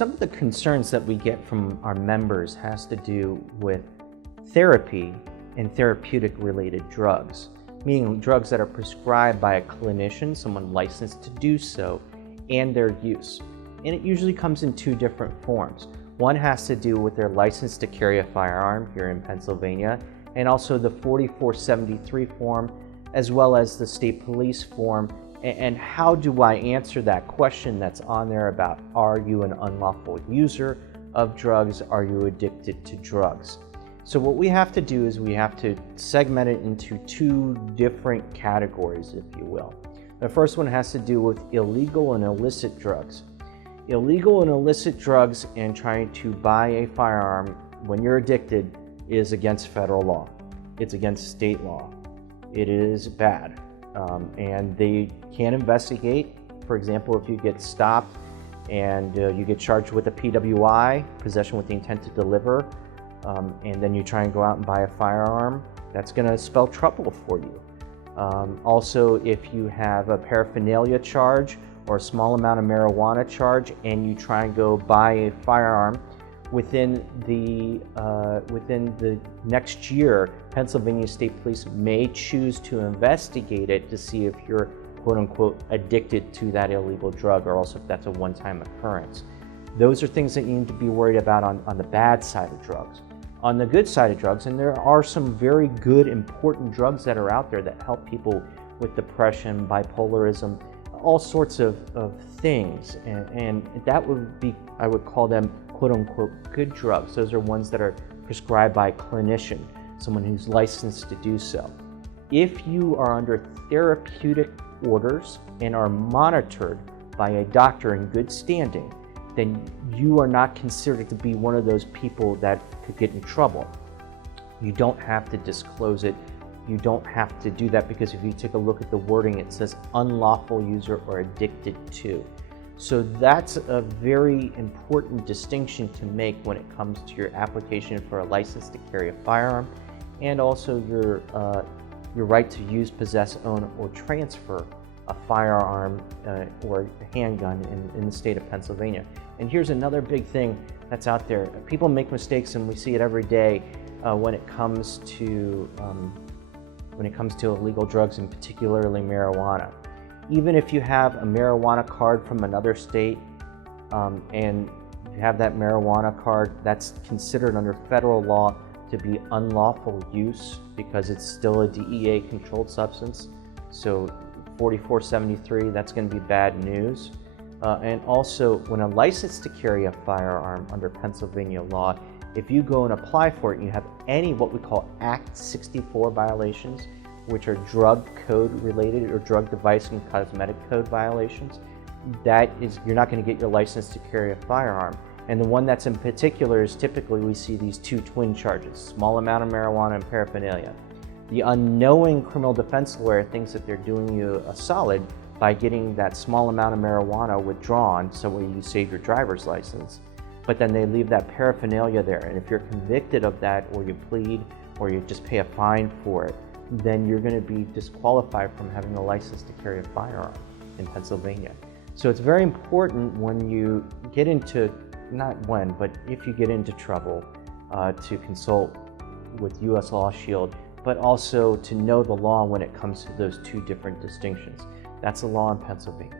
some of the concerns that we get from our members has to do with therapy and therapeutic related drugs, meaning drugs that are prescribed by a clinician, someone licensed to do so, and their use. And it usually comes in two different forms. One has to do with their license to carry a firearm here in Pennsylvania, and also the 4473 form, as well as the state police form. And how do I answer that question that's on there about, are you an unlawful user of drugs? Are you addicted to drugs? So what we have to do is we have to segment it into two different categories, if you will. The first one has to do with illegal and illicit drugs. Illegal and illicit drugs and trying to buy a firearm when you're addicted is against federal law. It's against state law. It is bad. And they can investigate. For example, if you get stopped and you get charged with a PWI, possession with the intent to deliver, and then you try and go out and buy a firearm, that's going to spell trouble for you. Also, if you have a paraphernalia charge or a small amount of marijuana charge and you try and go buy a firearm, within the next year, Pennsylvania State Police may choose to investigate it to see if you're quote-unquote addicted to that illegal drug, or also if that's a one-time occurrence. Those are things that you need to be worried about on the bad side of drugs. On the good side of drugs, and there are some very good, important drugs that are out there that help people with depression, bipolarism, all sorts of things, and that would be, I would call them quote-unquote good drugs. Those are ones that are prescribed by a clinician, someone who's licensed to do so. If you are under therapeutic orders and are monitored by a doctor in good standing, then you are not considered to be one of those people that could get in trouble. You don't have to disclose it. You don't have to do that, because if you take a look at the wording, it says unlawful user or addicted to. So that's a very important distinction to make when it comes to your application for a license to carry a firearm, and also your right to use, possess, own, or transfer a firearm or a handgun in the state of Pennsylvania. And here's another big thing that's out there. People make mistakes, and we see it every day when it comes to illegal drugs, and particularly marijuana. Even if you have a marijuana card from another state and you have that marijuana card, that's considered under federal law to be unlawful use, because it's still a DEA controlled substance. So 4473, that's going to be bad news. And also, when a license to carry a firearm under Pennsylvania law, if you go and apply for it and you have any what we call Act 64 violations, which are drug code related or drug device and cosmetic code violations, you're not going to get your license to carry a firearm. And the one that's in particular is, typically we see these two twin charges, small amount of marijuana and paraphernalia. The unknowing criminal defense lawyer thinks that they're doing you a solid by getting that small amount of marijuana withdrawn, so when you save your driver's license, but then they leave that paraphernalia there. And if you're convicted of that, or you plead, or you just pay a fine for it, then you're going to be disqualified from having a license to carry a firearm in Pennsylvania. So it's very important when you get into, not when, but if you get into trouble, to consult with U.S. Law Shield, but also to know the law when it comes to those two different distinctions. That's the law in Pennsylvania.